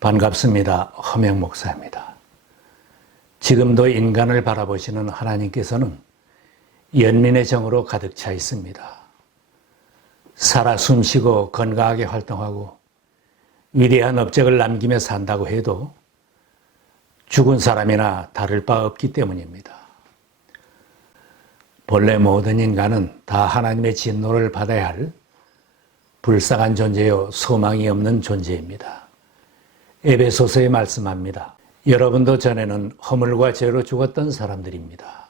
반갑습니다. 허명 목사입니다. 지금도 인간을 바라보시는 하나님께서는 연민의 정으로 가득 차 있습니다. 살아 숨쉬고 건강하게 활동하고 위대한 업적을 남기며 산다고 해도 죽은 사람이나 다를 바 없기 때문입니다. 본래 모든 인간은 다 하나님의 진노를 받아야 할 불쌍한 존재요 소망이 없는 존재입니다. 에베소서에 말씀합니다. 여러분도 전에는 허물과 죄로 죽었던 사람들입니다.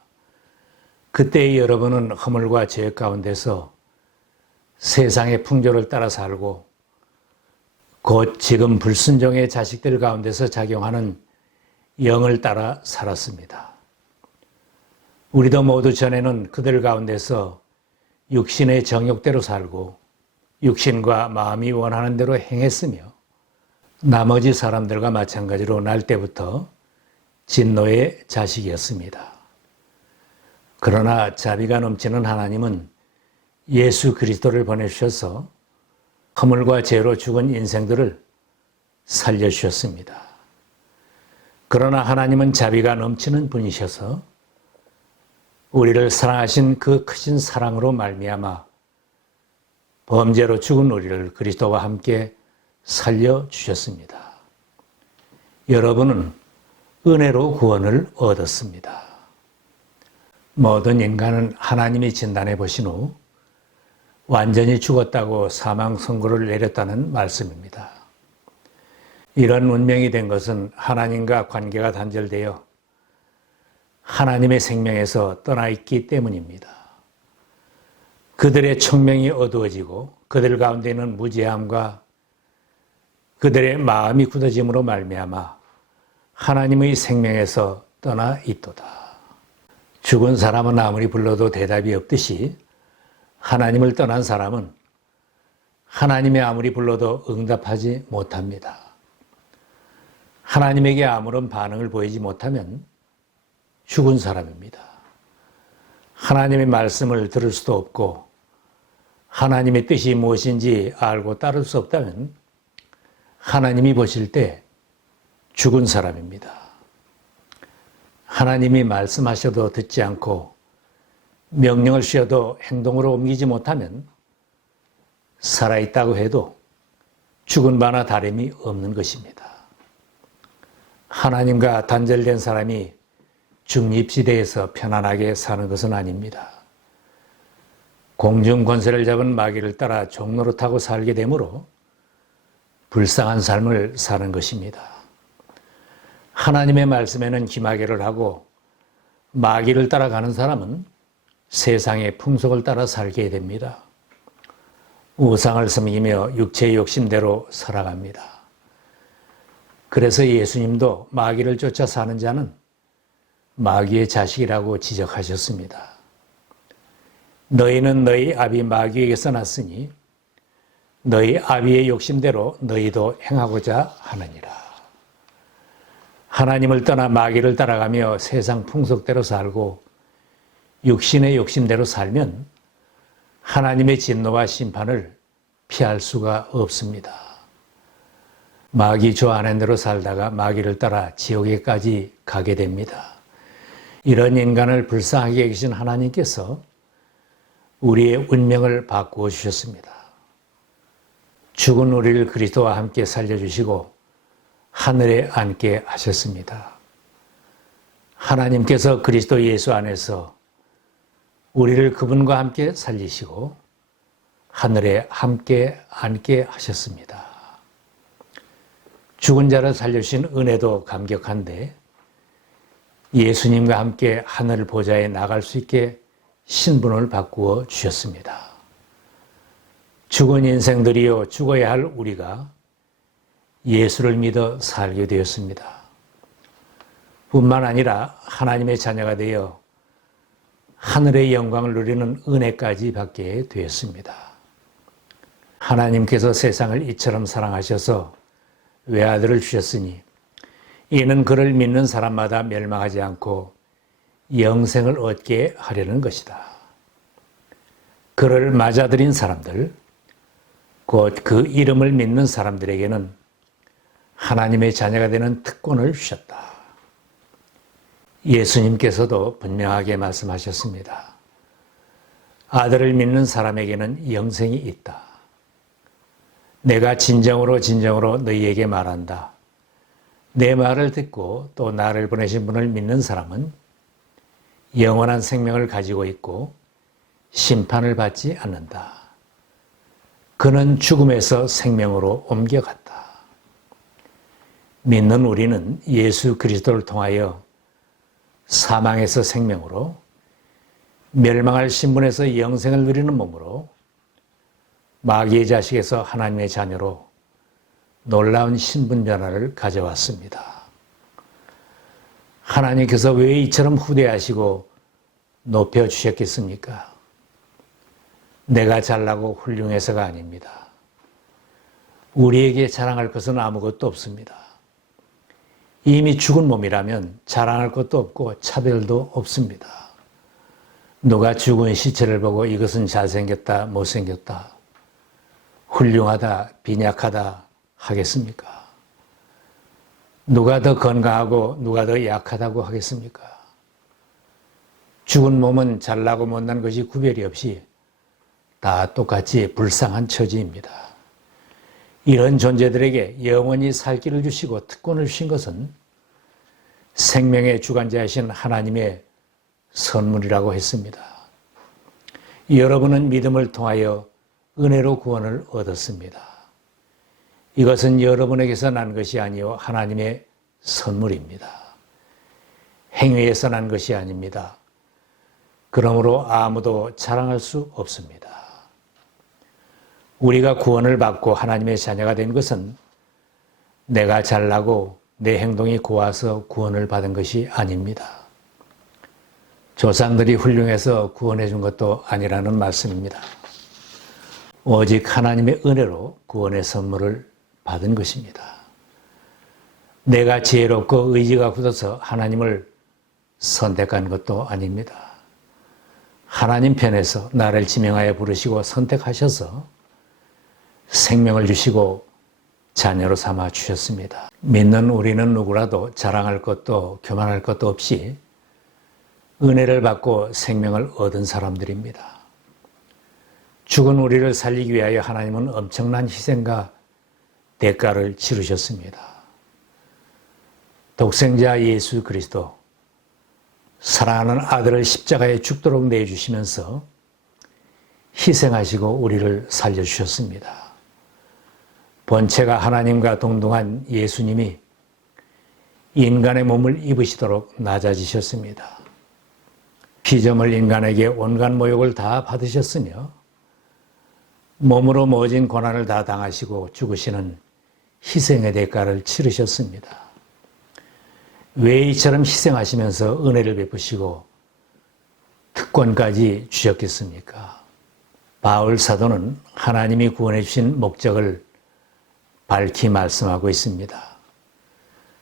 그때의 여러분은 허물과 죄 가운데서 세상의 풍조를 따라 살고 곧 지금 불순종의 자식들 가운데서 작용하는 영을 따라 살았습니다. 우리도 모두 전에는 그들 가운데서 육신의 정욕대로 살고 육신과 마음이 원하는 대로 행했으며 나머지 사람들과 마찬가지로 날 때부터 진노의 자식이었습니다. 그러나 자비가 넘치는 하나님은 예수 그리스도를 보내주셔서 허물과 죄로 죽은 인생들을 살려주셨습니다. 그러나 하나님은 자비가 넘치는 분이셔서 우리를 사랑하신 그 크신 사랑으로 말미암아 범죄로 죽은 우리를 그리스도와 함께 살려주셨습니다. 여러분은 은혜로 구원을 얻었습니다. 모든 인간은 하나님이 진단해 보신 후 완전히 죽었다고 사망 선고를 내렸다는 말씀입니다. 이런 운명이 된 것은 하나님과 관계가 단절되어 하나님의 생명에서 떠나 있기 때문입니다. 그들의 총명이 어두워지고 그들 가운데 있는 무지함과 그들의 마음이 굳어짐으로 말미암아 하나님의 생명에서 떠나 있도다. 죽은 사람은 아무리 불러도 대답이 없듯이 하나님을 떠난 사람은 하나님이 아무리 불러도 응답하지 못합니다. 하나님에게 아무런 반응을 보이지 못하면 죽은 사람입니다. 하나님의 말씀을 들을 수도 없고 하나님의 뜻이 무엇인지 알고 따를 수 없다면 하나님이 보실 때 죽은 사람입니다. 하나님이 말씀하셔도 듣지 않고 명령을 주셔도 행동으로 옮기지 못하면 살아있다고 해도 죽은 바나 다름이 없는 것입니다. 하나님과 단절된 사람이 중립지대에서 편안하게 사는 것은 아닙니다. 공중 권세를 잡은 마귀를 따라 종로를 타고 살게 되므로 불쌍한 삶을 사는 것입니다. 하나님의 말씀에는 기마개를 하고 마귀를 따라가는 사람은 세상의 풍속을 따라 살게 됩니다. 우상을 섬기며 육체의 욕심대로 살아갑니다. 그래서 예수님도 마귀를 쫓아 사는 자는 마귀의 자식이라고 지적하셨습니다. 너희는 너희 아비 마귀에게서 났으니 너희 아비의 욕심대로 너희도 행하고자 하느니라. 하나님을 떠나 마귀를 따라가며 세상 풍속대로 살고 육신의 욕심대로 살면 하나님의 진노와 심판을 피할 수가 없습니다. 마귀 좋아하는 대로 살다가 마귀를 따라 지옥에까지 가게 됩니다. 이런 인간을 불쌍하게 계신 하나님께서 우리의 운명을 바꾸어 주셨습니다. 죽은 우리를 그리스도와 함께 살려주시고 하늘에 앉게 하셨습니다. 하나님께서 그리스도 예수 안에서 우리를 그분과 함께 살리시고 하늘에 함께 앉게 하셨습니다. 죽은 자를 살려주신 은혜도 감격한데 예수님과 함께 하늘 보좌에 나갈 수 있게 신분을 바꾸어 주셨습니다. 죽은 인생들이요 죽어야 할 우리가 예수를 믿어 살게 되었습니다. 뿐만 아니라 하나님의 자녀가 되어 하늘의 영광을 누리는 은혜까지 받게 되었습니다. 하나님께서 세상을 이처럼 사랑하셔서 외아들을 주셨으니 이는 그를 믿는 사람마다 멸망하지 않고 영생을 얻게 하려는 것이다. 그를 맞아들인 사람들, 곧 그 이름을 믿는 사람들에게는 하나님의 자녀가 되는 특권을 주셨다. 예수님께서도 분명하게 말씀하셨습니다. 아들을 믿는 사람에게는 영생이 있다. 내가 진정으로 너희에게 말한다. 내 말을 듣고 또 나를 보내신 분을 믿는 사람은 영원한 생명을 가지고 있고 심판을 받지 않는다. 그는 죽음에서 생명으로 옮겨갔다. 믿는 우리는 예수 그리스도를 통하여 사망에서 생명으로, 멸망할 신분에서 영생을 누리는 몸으로, 마귀의 자식에서 하나님의 자녀로 놀라운 신분 변화를 가져왔습니다. 하나님께서 왜 이처럼 후대하시고 높여주셨겠습니까? 내가 잘나고 훌륭해서가 아닙니다. 우리에게 자랑할 것은 아무것도 없습니다. 이미 죽은 몸이라면 자랑할 것도 없고 차별도 없습니다. 누가 죽은 시체를 보고 이것은 잘생겼다, 못생겼다, 훌륭하다, 빈약하다 하겠습니까? 누가 더 건강하고 누가 더 약하다고 하겠습니까? 죽은 몸은 잘나고 못난 것이 구별이 없이 다 똑같이 불쌍한 처지입니다. 이런 존재들에게 영원히 살 길을 주시고 특권을 주신 것은 생명의 주관자이신 하나님의 선물이라고 했습니다. 여러분은 믿음을 통하여 은혜로 구원을 얻었습니다. 이것은 여러분에게서 난 것이 아니요 하나님의 선물입니다. 행위에서 난 것이 아닙니다. 그러므로 아무도 자랑할 수 없습니다. 우리가 구원을 받고 하나님의 자녀가 된 것은 내가 잘나고 내 행동이 고와서 구원을 받은 것이 아닙니다. 조상들이 훌륭해서 구원해 준 것도 아니라는 말씀입니다. 오직 하나님의 은혜로 구원의 선물을 받은 것입니다. 내가 지혜롭고 의지가 굳어서 하나님을 선택한 것도 아닙니다. 하나님 편에서 나를 지명하여 부르시고 선택하셔서 생명을 주시고 자녀로 삼아 주셨습니다. 믿는 우리는 누구라도 자랑할 것도 교만할 것도 없이 은혜를 받고 생명을 얻은 사람들입니다. 죽은 우리를 살리기 위하여 하나님은 엄청난 희생과 대가를 치르셨습니다. 독생자 예수 그리스도, 사랑하는 아들을 십자가에 죽도록 내주시면서 희생하시고 우리를 살려주셨습니다. 본체가 하나님과 동등한 예수님이 인간의 몸을 입으시도록 낮아지셨습니다. 피조물 인간에게 온갖 모욕을 다 받으셨으며 몸으로 모진 고난을 다 당하시고 죽으시는 희생의 대가를 치르셨습니다. 왜 이처럼 희생하시면서 은혜를 베푸시고 특권까지 주셨겠습니까? 바울 사도는 하나님이 구원해 주신 목적을 밝히 말씀하고 있습니다.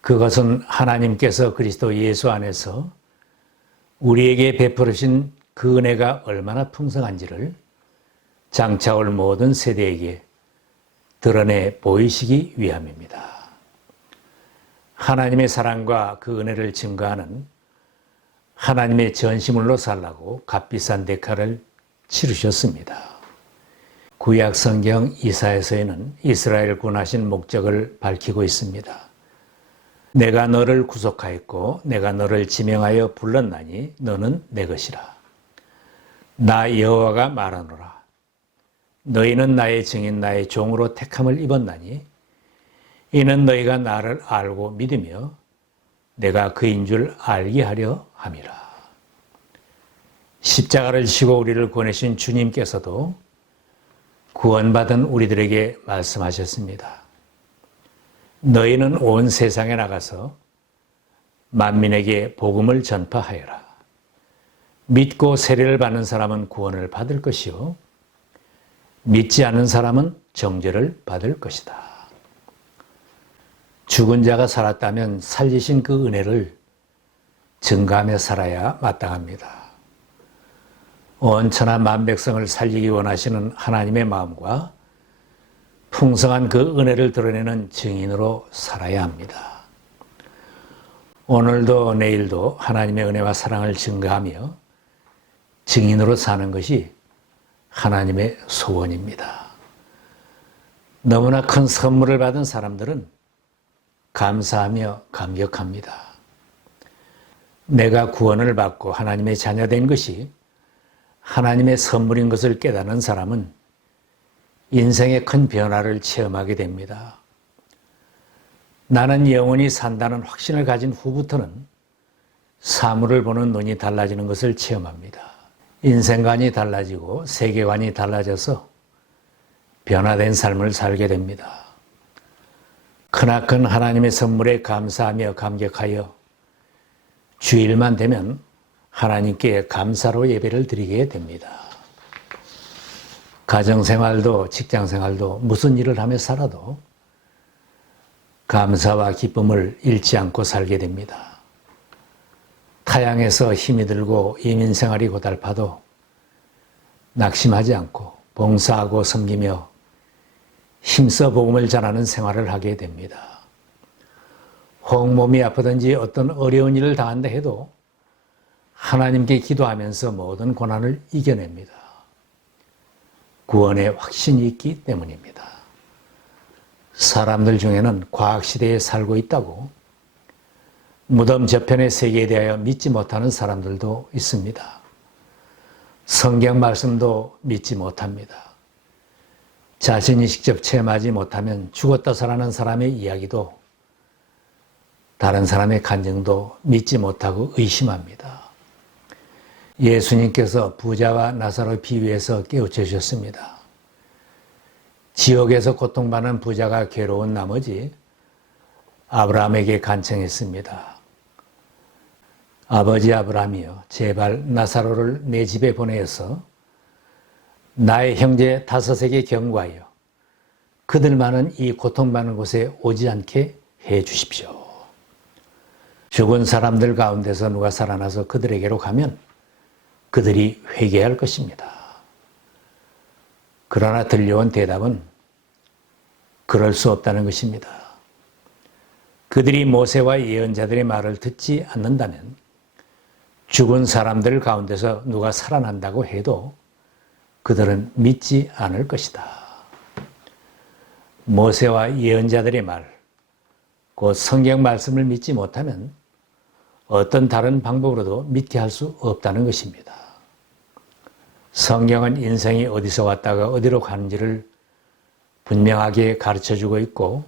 그것은 하나님께서 그리스도 예수 안에서 우리에게 베풀으신 그 은혜가 얼마나 풍성한지를 장차 올 모든 세대에게 드러내 보이시기 위함입니다. 하나님의 사랑과 그 은혜를 증거하는 하나님의 전시물로 살라고 값비싼 대가를 치르셨습니다. 구약 성경 이사야서에는 이스라엘을 구원하신 목적을 밝히고 있습니다. 내가 너를 구속하였고 내가 너를 지명하여 불렀나니 너는 내 것이라. 나 여호와가 말하노라. 너희는 나의 증인 나의 종으로 택함을 입었나니 이는 너희가 나를 알고 믿으며 내가 그인 줄 알게 하려 함이라. 십자가를 지고 우리를 구원하신 주님께서도 구원받은 우리들에게 말씀하셨습니다. 너희는 온 세상에 나가서 만민에게 복음을 전파하여라. 믿고 세례를 받는 사람은 구원을 받을 것이요 믿지 않는 사람은 정죄를 받을 것이다. 죽은 자가 살았다면 살리신 그 은혜를 증가하며 살아야 마땅합니다. 온 천하 만백성을 살리기 원하시는 하나님의 마음과 풍성한 그 은혜를 드러내는 증인으로 살아야 합니다. 오늘도 내일도 하나님의 은혜와 사랑을 증거하며 증인으로 사는 것이 하나님의 소원입니다. 너무나 큰 선물을 받은 사람들은 감사하며 감격합니다. 내가 구원을 받고 하나님의 자녀된 것이 하나님의 선물인 것을 깨닫는 사람은 인생의 큰 변화를 체험하게 됩니다. 나는 영원히 산다는 확신을 가진 후부터는 사물을 보는 눈이 달라지는 것을 체험합니다. 인생관이 달라지고 세계관이 달라져서 변화된 삶을 살게 됩니다. 크나큰 하나님의 선물에 감사하며 감격하여 주일만 되면 하나님께 감사로 예배를 드리게 됩니다. 가정생활도 직장생활도 무슨 일을 하며 살아도 감사와 기쁨을 잃지 않고 살게 됩니다. 타향에서 힘이 들고 이민생활이 고달파도 낙심하지 않고 봉사하고 섬기며 힘써 복음을 전하는 생활을 하게 됩니다. 혹 몸이 아프든지 어떤 어려운 일을 당한다 해도 하나님께 기도하면서 모든 고난을 이겨냅니다. 구원의 확신이 있기 때문입니다. 사람들 중에는 과학시대에 살고 있다고 무덤 저편의 세계에 대하여 믿지 못하는 사람들도 있습니다. 성경 말씀도 믿지 못합니다. 자신이 직접 체험하지 못하면 죽었다 살아난 사람의 이야기도 다른 사람의 간증도 믿지 못하고 의심합니다. 예수님께서 부자와 나사로 비유해서 깨우쳐 주셨습니다. 지옥에서 고통받는 부자가 괴로운 나머지 아브라함에게 간청했습니다. 아버지 아브라함이여, 제발 나사로를 내 집에 보내어서 나의 형제 5에게 경고하여 그들만은 이 고통받는 곳에 오지 않게 해 주십시오. 죽은 사람들 가운데서 누가 살아나서 그들에게로 가면 그들이 회개할 것입니다. 그러나 들려온 대답은 그럴 수 없다는 것입니다. 그들이 모세와 예언자들의 말을 듣지 않는다면 죽은 사람들 가운데서 누가 살아난다고 해도 그들은 믿지 않을 것이다. 모세와 예언자들의 말, 곧 성경 말씀을 믿지 못하면 어떤 다른 방법으로도 믿게 할 수 없다는 것입니다. 성경은 인생이 어디서 왔다가 어디로 가는지를 분명하게 가르쳐주고 있고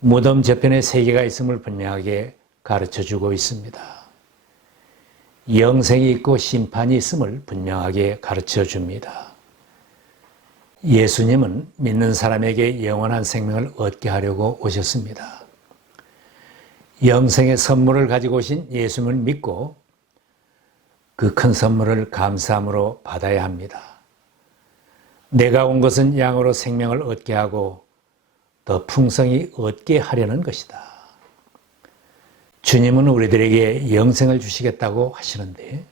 무덤 저편에 세계가 있음을 분명하게 가르쳐주고 있습니다. 영생이 있고 심판이 있음을 분명하게 가르쳐줍니다. 예수님은 믿는 사람에게 영원한 생명을 얻게 하려고 오셨습니다. 영생의 선물을 가지고 오신 예수님을 믿고 그 큰 선물을 감사함으로 받아야 합니다. 내가 온 것은 양으로 생명을 얻게 하고 더 풍성히 얻게 하려는 것이다. 주님은 우리들에게 영생을 주시겠다고 하시는데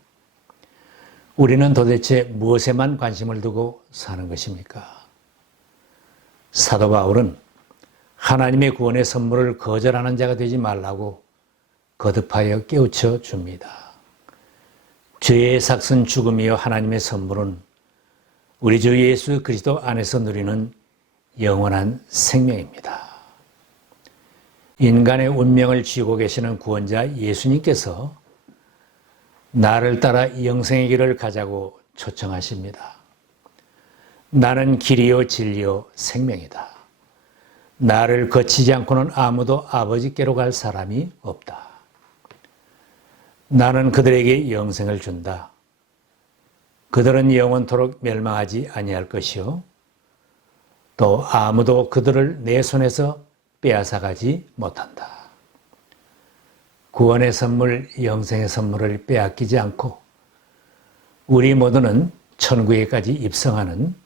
우리는 도대체 무엇에만 관심을 두고 사는 것입니까? 사도 바울은 하나님의 구원의 선물을 거절하는 자가 되지 말라고 거듭하여 깨우쳐 줍니다. 죄의 삭은 죽음이요 하나님의 선물은 우리 주 예수 그리스도 안에서 누리는 영원한 생명입니다. 인간의 운명을 쥐고 계시는 구원자 예수님께서 나를 따라 영생의 길을 가자고 초청하십니다. 나는 길이요 진리요 생명이다. 나를 거치지 않고는 아무도 아버지께로 갈 사람이 없다. 나는 그들에게 영생을 준다. 그들은 영원토록 멸망하지 아니할 것이요 또 아무도 그들을 내 손에서 빼앗아가지 못한다. 구원의 선물, 영생의 선물을 빼앗기지 않고 우리 모두는 천국에까지 입성하는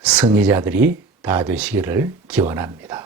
승리자들이 다 되시기를 기원합니다.